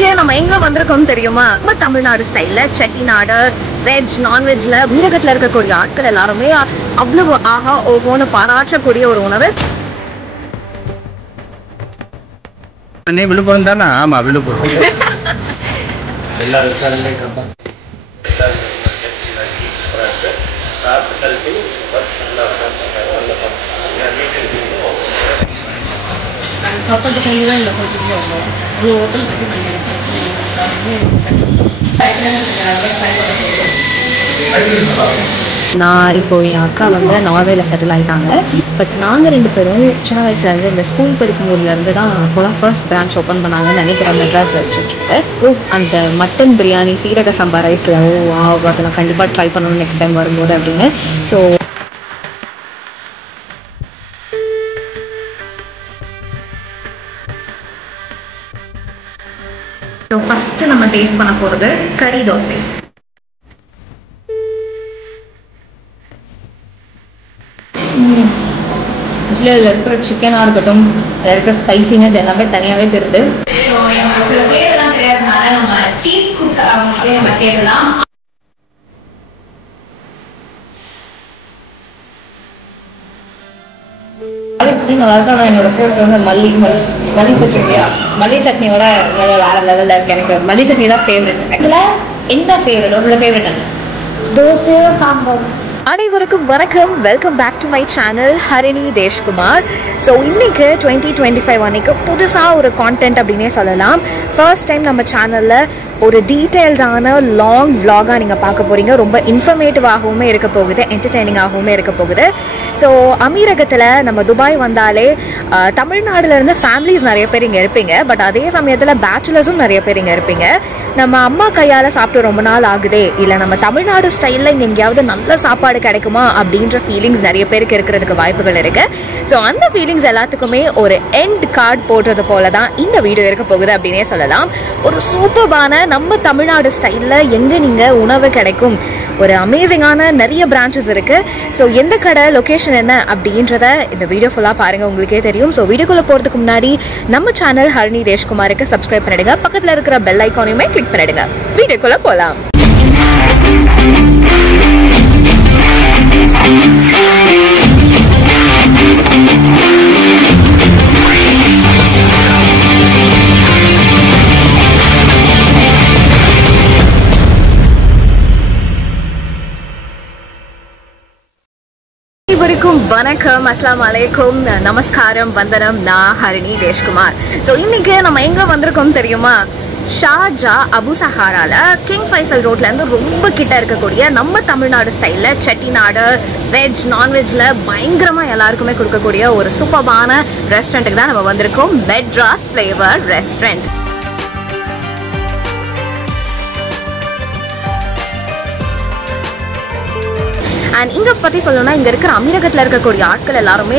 இன்னைக்கு நம்ம எங்க வந்திருக்கோம் தெரியுமா? நம்ம தமிழ்நாடு ஸ்டைல்ல செட்டிநாடு வெஜ் நான்வெஜ்ல வீரகத்துல இருக்கக்கூடிய ஆட்கள் எல்லாருமே அவ்வளவு ஆஹா ஓஹோன்னு பாராட்டக்கூடிய ஒரு உணவு. விழுப்புரம் தானே? ஆமா, விழுப்புரம். நான் இப்போ என் அக்கா வந்து நார்வேல செட்டில் ஆகிட்டாங்க. பட் நாங்கள் 2 பேரும் சின்ன வயசுலேருந்து இந்த ஸ்கூல் படிக்கும்போதுலேருந்து தான் அப்போலாம் ஃபர்ஸ்ட் பிரான்ச் ஓப்பன் பண்ணாங்கன்னு நினைக்கிறேன் மெட்ராஸ் ரெஸ்டாரண்ட்டு. அந்த மட்டன் பிரியாணி சீரக சம்பா ரைஸ் அதெல்லாம் கண்டிப்பாக ட்ரை பண்ணணும் நெக்ஸ்ட் டைம் வரும்போது அப்படின்னு. ஸோ ஃபஸ்ட்டு நம்ம டேஸ்ட் பண்ண போகிறது கறி தோசை. இதில் இருக்கிற சிக்கனாக இருக்கட்டும், அதில் இருக்கிற ஸ்பைசினஸ் எல்லாமே தனியாகவே தெரியுது. ஸோ எனக்கு சில பேரெல்லாம் தெரியாதனால நம்ம சீஃப் குக் அவங்ககிட்ட நம்ம கேட்கலாம். நல்லா இருக்கும். ஆனால் என்னோட ஃபேவரட் வந்து மல்லி சட்னியா, மல்லி சட்னியோட வேற லெவலில் இருக்கு. எனக்கு மல்லி சட்னி தான் ஃபேவரட். இதில் என்ன ஃபேவரட்? உங்களோட ஃபேவரட் என்ன? தோசை சாம்பார். அனைவருக்கும் வணக்கம். Welcome back to my channel Harini Deshkumar. So இன்றைக்கி 2025 அன்றைக்கி புதுசாக ஒரு கான்டென்ட் அப்படின்னே சொல்லலாம். ஃபர்ஸ்ட் டைம் நம்ம சேனலில் ஒரு டீட்டெயில்டான லாங் விலாகாக நீங்கள் பார்க்க போகிறீங்க. ரொம்ப இன்ஃபர்மேட்டிவாகவுமே இருக்க போகுது, என்டர்டெய்னிங்காகவுமே இருக்க போகுது. ஸோ அமீரகத்தில் நம்ம துபாய் வந்தாலே தமிழ்நாடுலேருந்து ஃபேமிலிஸ் நிறைய பேர் இங்கே இருப்பீங்க. பட் அதே சமயத்தில் பேச்சுலர்ஸும் நிறைய பேர் இங்கே இருப்பீங்க. நம்ம அம்மா கையால் சாப்பிட்டு ரொம்ப நாள் ஆகுதே, இல்லை நம்ம தமிழ்நாடு ஸ்டைலில் இங்கே எங்கேயாவது நல்ல சாப்பாடு கிடைக்குமா அப்படின்ற ஃபீலிங்ஸ் நிறைய பேருக்கு இருக்கிறதுக்கு வாய்ப்புகள் இருக்கு. ஸோ அந்த ஃபீலிங்ஸ் எல்லாத்துக்குமே ஒரு எண்ட் கார்டு போடுறது போல தான் இந்த வீடியோ இருக்க போகுது அப்படின்னே சொல்லலாம். ஒரு சூப்பர்பான நம்ம தமிழ்நாடு ஸ்டைலில் எங்கே நீங்கள் உணவு கிடைக்கும், ஒரு அமேசிங்கான நிறைய பிரான்ச்சஸ் இருக்கு. ஸோ எந்த கடை, லொக்கேஷன் என்ன அப்படின்றத இந்த வீடியோ ஃபுல்லாக பாருங்க, உங்களுக்கே தெரியும். ஸோ வீடியோக்குள்ளே போகிறதுக்கு முன்னாடி நம்ம சேனல் ஹரிணி தேஷ்குமாருக்கு சப்ஸ்கிரைப் பண்ணிடுங்க, பக்கத்தில் இருக்கிற பெல் ஐக்கானையுமே கிளிக் பண்ணிடுங்க. வீடியோக்குள்ளே போகலாம். வணக்கம், அஸ்ஸலாமு அலைக்கும், நமஸ்காரம், வந்தனம். நான் ஹரிணி தேஷ்குமார். ஸோ இன்னைக்கு நம்ம எங்க வந்திருக்கோம் தெரியுமா? ஷார்ஜா அபு சஹாரால கிங் ஃபைசல் ரோட்ல இருந்து ரொம்ப கிட்ட இருக்கக்கூடிய நம்ம தமிழ்நாடு ஸ்டைல்ல செட்டிநாடு வெஜ் நான்வெஜ்ல பயங்கரமா எல்லாருக்குமே கொடுக்கக்கூடிய ஒரு சூப்பர்பான ரெஸ்டாரண்ட்டுக்கு தான் நம்ம வந்திருக்கோம். Madras flavour restaurant. அண்ட் இங்கே பற்றி சொல்லணும்னா, இங்கே இருக்கிற அமீரகத்தில் இருக்கக்கூடிய ஆட்கள் எல்லாருமே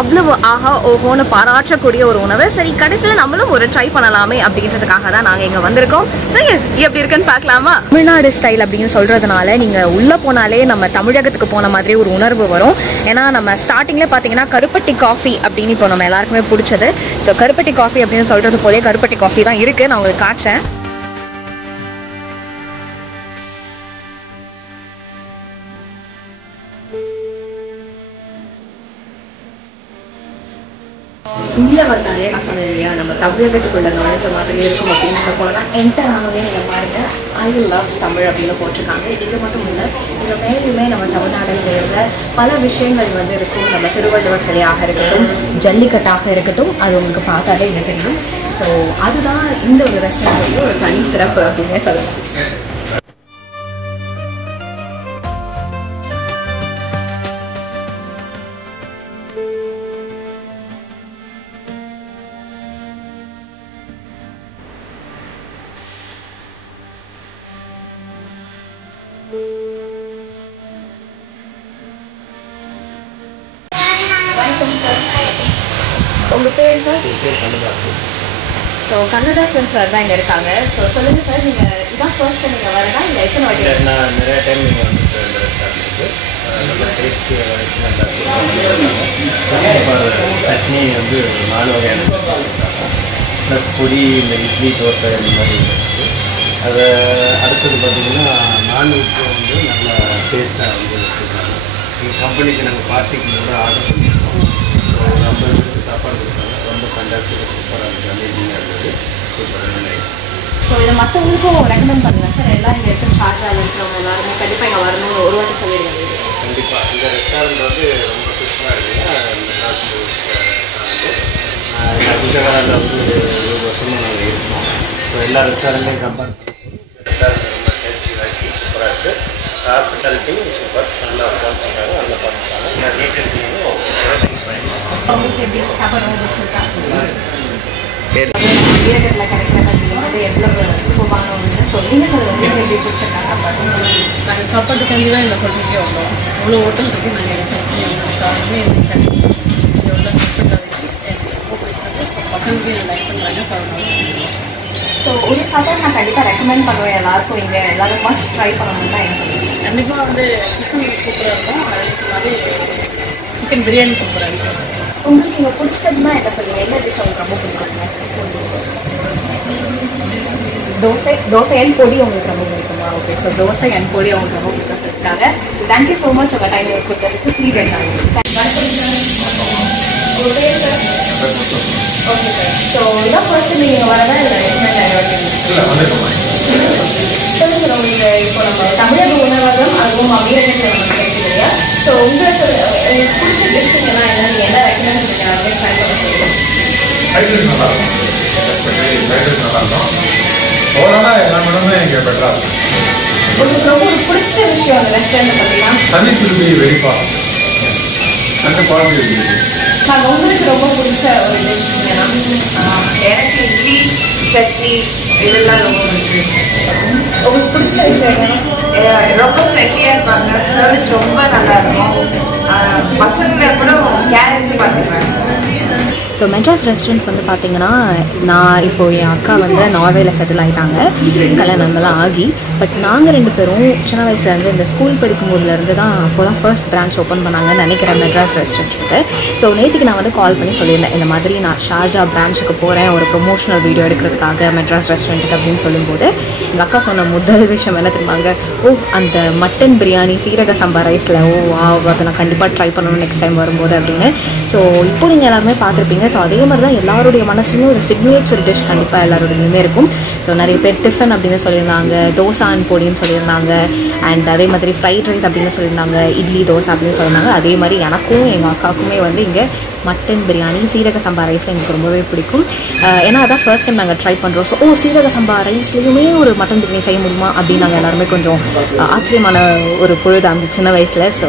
அவ்வளவு ஆஹா ஓஹோன்னு பாராட்டக்கூடிய ஒரு உணவு. சரி, கடைசியில் நம்மளும் ஒரு ட்ரை பண்ணலாமே அப்படின்றதுக்காக தான் நாங்கள் இங்கே வந்திருக்கோம். ஸோ எப்படி இருக்குன்னு பார்க்கலாமா? தமிழ்நாடு ஸ்டைல் அப்படின்னு சொல்கிறதுனால நீங்கள் உள்ளே போனாலே நம்ம தமிழகத்துக்கு போன மாதிரி ஒரு உணர்வு வரும். ஏன்னா நம்ம ஸ்டார்டிங்கில் பார்த்தீங்கன்னா கருப்பட்டி காஃபி அப்படின்னு இப்போ நம்ம எல்லாருக்குமே பிடிச்சது. ஸோ கருப்பட்டி காஃபி அப்படின்னு சொல்கிறது போலே கருப்பட்டி காஃபி தான் இருக்குது. நான் உங்களுக்கு காட்டுறேன். இங்கே வந்தாலே நான் சொன்னேன் இல்லையா, நம்ம தமிழகத்துக்குள்ள நுழைஞ்ச மாதிரி இருக்கும் அப்படின்னு போனால் என்டர் ஆகவே நீங்கள் பாருங்க, ஐ லவ் தமிழ் அப்படின்னு போட்டிருக்காங்க. இது மட்டும் இல்லை, இங்கே மேலுமே நம்ம தமிழ்நாடு சேர்ந்த பல விஷயங்கள் வந்து இருக்கும். நம்ம திருவள்ளுவர் சிலையாக இருக்கட்டும், ஜல்லிக்கட்டாக இருக்கட்டும், அது உங்களுக்கு பார்த்தாலே இங்கே தெரியும். ஸோ அதுதான் இந்த ஒரு ரெஸ்டாரண்ட் ஒரு தனி சிறப்பு அப்படின்னே சொல்லலாம். உங்கள் பேர் சார்? ஸோ கன்னடாசன் சார் தான் இங்கே இருக்காங்க. ஸோ சொல்லுங்கள் சார், நீங்கள் இதான் ஃபர்ஸ்ட் டைம் நீங்கள் வரதா இல்லை எத்தனை வாட்டி? நான் நிறைய டைம் நீங்கள் வந்து இந்த ரெஸ்டாரண்ட்டுக்கு நல்ல டேஸ்ட்டு சட்னி வந்து 4 வகையான ப்ளஸ் பொடி இந்த இட்லி தோசை இந்த மாதிரி இருக்குது. அதை அடுத்தது பார்த்திங்கன்னா நான்வெஜ்ஜும் வந்து நல்லா டேஸ்ட்டாக வந்து வச்சுருக்காங்க. எங்கள் கம்பெனிக்கு நாங்கள் பார்ட்டிக்கு கூட ஆர்டர் பண்ணியிருக்கோம். ஸோ ஒரு 50 பேருக்கு சாப்பாடு கொடுத்தாங்க. ரொம்ப ஃபண்டாஸ்டிக்காக சூப்பராக இருக்குது, அமேசிங்காக இருந்தது. சூப்பராக நைஸ். ஸோ இதை மற்றவங்களுக்கும் ரெக்கமெண்ட் பண்ணுங்கள் சார். எல்லாம் இங்கே எடுத்து ஷார்ஜாவில் இருக்கிறவங்க எல்லாருமே கண்டிப்பாக இங்கே வரணும்னு ஒரு வாட்டி சொல்லிடுங்க. கண்டிப்பாக இந்த ரெஸ்டாரண்ட் வந்து ரொம்ப சூப்பராக இருக்குங்க. மெட்ராஸ் குஜராத்தில் வந்து 20 வருஷமாக நாங்கள் இருக்கோம். ஸோ எல்லா ரெஸ்டாரண்ட்லையும் கம்பேர் பண்ணும்போது ரெஸ்டாரண்ட் ரொம்ப டேஸ்டி ஆகிடுச்சு, சூப்பராக இருக்குது. ஹாஸ்பிட்டாலிட்டியும் சூப்பர், நல்லா கவனிச்சிருக்காங்க, நல்லா பார்த்துருக்காங்க. இந்த நீட் அண்ட் க்ளீனும் உங்களுக்கு எப்படி சாப்பாடு ரொம்ப பிடிச்சிருக்காங்க? வீரகத்தில் கிடைக்கிறது அப்படிங்கிறது எவ்வளோ சூப்பரான ஒன்று. ஸோ நீங்கள் சொல்லுங்கள், உங்களுக்கு எப்படி பிடிச்சிருக்கா சாப்பாடு? நாங்கள் சாப்பாட்டு கண்டிப்பாக இல்லை சொல்லிட்டே வந்தோம். அவ்வளோ ஹோட்டல் இருக்குது. நாங்கள் சாப்பிட்டு எவ்வளோ ரொம்ப பிடிச்சிருக்கு. பசங்களுக்கு லைக் பண்ணுறாங்க. ஸோ ஒரு சாப்பாடு நான் கண்டிப்பாக ரெக்கமெண்ட் பண்ணுவேன் எல்லாருக்கும். இங்கே எல்லாரும் மஸ்ட் ட்ரை பண்ணணும் தான் எனக்கு சொல்லுவேன். கண்டிப்பாக வந்து சிக்கன் சூப்பராக இருக்கும். அதுக்கு மாதிரி சிக்கன் பிரியாணி சூப்பராக இருக்கும். உங்களுக்கு இங்கே பிடிச்சதுன்னா என்ன சொல்லுங்கள்? என்ன டிஷ் உங்களுக்கு ரொம்ப பிடிக்குங்க? தோசை அண்ட் பொடி உங்களுக்கு ரொம்ப பிடிக்குமா? ஓகே, ஸோ தோசை அண்ட் பொடி உங்களுக்கு ரொம்ப பிடிக்கும் சொல்லிட்டாங்க. தேங்க்யூ ஸோ மச் உங்கள் டைம் கொடுத்ததுக்கு. ப்ளீஸ் இருந்தாங்க. Okay sir. ஸோ இதான் ஃபர்ஸ்ட் நீங்கள் வரதான் இல்லை சொல்லுங்க சார். உங்களுக்கு இப்போ நம்ம தமிழக உணவகம் அதுவும் அமீரகத்தில் நம்ம கிடைக்குது இல்லையா? ஸோ உங்களுக்கு பிடிச்ச டிஷ்ஷுங்கெல்லாம் என்ன, நீங்கள் என்ன ரெக்கமெண்ட் பண்ணுங்க அப்படின்னு ட்ரை பண்ண சொல்லுங்கள். ஃப்ரைட் நல்லா இருக்கும். ஃப்ரைட் ரைஸ் நல்லா இருக்கும். ஓவராலாக எல்லா மேடமே இங்கே பெட்டராக இருக்கும். உங்களுக்கு ரொம்ப ஒரு பிடிச்ச விஷயம் அந்த ரெஸ்டாரண்ட் பார்த்தீங்கன்னா service will be very fast and quality இருக்குது. நான் உங்களுக்கு ரொம்ப பிடிச்ச ஒரு டிஷ்ஷுங்கன்னா எனக்கு இட்லி சட்னி இதெல்லாம் ரொம்ப பிடிச்சிருக்கு. உங்களுக்கு பிடிச்ச விஷயம் ரொம்ப ஃப்ரெண்ட்லியாக இருப்பாங்க. சர்வீஸ் ரொம்ப நல்லா இருக்கும். பசங்களை கூட கேரக்டர் பார்த்துக்குவாங்க. ஸோ மெட்ராஸ் ரெஸ்டாரண்ட் வந்து பார்த்திங்கன்னா, நான் இப்போது என் அக்கா வந்து நார்வேயில் செட்டில் ஆகிட்டாங்க, கல்யாணமெல்லாம் ஆகி. பட் நாங்கள் 2 பேரும் சின்ன வயசுலேருந்து இந்த ஸ்கூல் படிக்கும்போதுலேருந்து தான் அப்போ தான் ஃபர்ஸ்ட் பிரான்ச் ஓப்பன் பண்ணாங்கன்னு நினைக்கிறேன் மெட்ராஸ் ரெஸ்டாரண்ட்டுக்கு. ஸோ நேற்றுக்கு நான் வந்து கால் பண்ணி சொல்லியிருந்தேன், இந்த மாதிரி நான் ஷார்ஜா பிரான்ச்சுக்கு போகிறேன் ஒரு ப்ரொமோஷனல் வீடியோ எடுக்கிறதுக்காக மெட்ராஸ் ரெஸ்டாரண்ட்டுக்கு அப்படின்னு சொல்லும்போது எங்கள் அக்கா சொன்ன முதல் விஷயம் என்ன தெரியுமாங்க? அந்த மட்டன் பிரியாணி சீரக சம்பா ரைஸில் அதை நான் கண்டிப்பாக ட்ரை பண்ணணும் நெக்ஸ்ட் டைம் வரும்போது அப்படின்னு. ஸோ இப்போ நீங்கள் எல்லாருமே பார்த்துருப்பீங்க. ஸோ அதே மாதிரி தான் எல்லாருடைய மனசுமே ஒரு சிக்னேச்சர் டிஷ் கண்டிப்பாக எல்லாருடையுமே இருக்கும். ஸோ நிறைய பேர் டிஃபன் அப்படின்னு சொல்லியிருந்தாங்க, தோசை அண்ட் பொடின்னு சொல்லியிருந்தாங்க, அண்ட் அதே மாதிரி ஃப்ரைட் ரைஸ் அப்படின்னு சொல்லியிருந்தாங்க, இட்லி தோசை அப்படின்னு சொல்லியிருந்தாங்க. அதே மாதிரி எனக்கும் எங்கள் அக்காவுக்குமே வந்து இங்கே மட்டன் பிரியாணி சீரக சம்பா ரைஸ் எனக்கு ரொம்பவே பிடிக்கும். ஏன்னா அதான் ஃபர்ஸ்ட் டைம் நாங்கள் ட்ரை பண்ணுறோம். ஸோ சீரக சம்பா ரைஸ்லேயுமே ஒரு மட்டன் பிரியாணி செய்ய முடியுமா அப்படின்னு நாங்கள் எல்லாருமே கொஞ்சம் ஆச்சரியமான ஒரு பொழுது அந்த சின்ன வயசில். ஸோ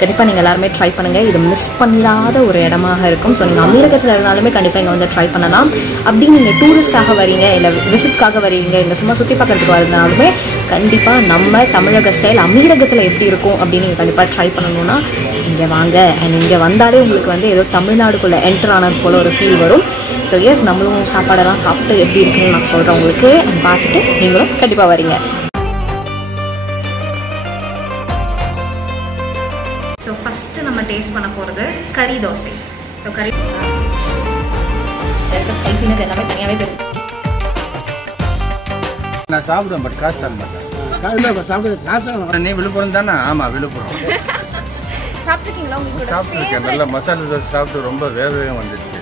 கண்டிப்பாக நீங்கள் எல்லாருமே ட்ரை பண்ணுங்கள். இது மிஸ் பண்ணிடாத ஒரு இடமாக இருக்கும். ஸோ நீங்கள் அமீரகத்தில் இருந்தாலுமே கண்டிப்பாக இங்கே வந்து ட்ரை பண்ணலாம். அப்படி நீங்கள் டூரிஸ்ட்டாக வரீங்க, இல்லை விசிட்காக வரீங்க, இங்கே சும்மா சுற்றி பார்க்கறதுக்கு வரதுனாலுமே கண்டிப்பாக நம்ம தமிழக ஸ்டைல் அமீரகத்தில் எப்படி இருக்கும் அப்படின்னு நீங்கள் கண்டிப்பாக ட்ரை பண்ணணுன்னா இங்கே வாங்க. அண்ட் இங்கே வந்தாலே உங்களுக்கு வந்து ஏதோ தமிழ்நாடுக்குள்ளே என்டர் ஆனது போல் ஒரு ஃபீல் வரும். ஸோ எஸ், நம்மளும் சாப்பாடெல்லாம் சாப்பிட்டு எப்படி இருக்குன்னு நான் சொல்கிறேன் உங்களுக்கு. அண்ட் பார்த்துட்டு நீங்களும் கண்டிப்பாக வரீங்க. ஸோ ஃபஸ்ட்டு நம்ம டேஸ்ட் பண்ண போகிறது கறி தோசை. ஸோ கறி ஸ்பைசினஸ் எல்லாமே தனியாகவே தெரியும். நான் சாப்பிடுவேன், பட் காசு தர மாட்டேன். நீ விழுப்புரம் தானே? ஆமாம், விழுப்புரம் சாப்பிட்டுருக்கீங்களா? உங்களுக்கு சாப்பிட்ருக்கேன். நல்ல மசாலா தோசை சாப்பிட்டு ரொம்ப வேகவே வந்துடுச்சு.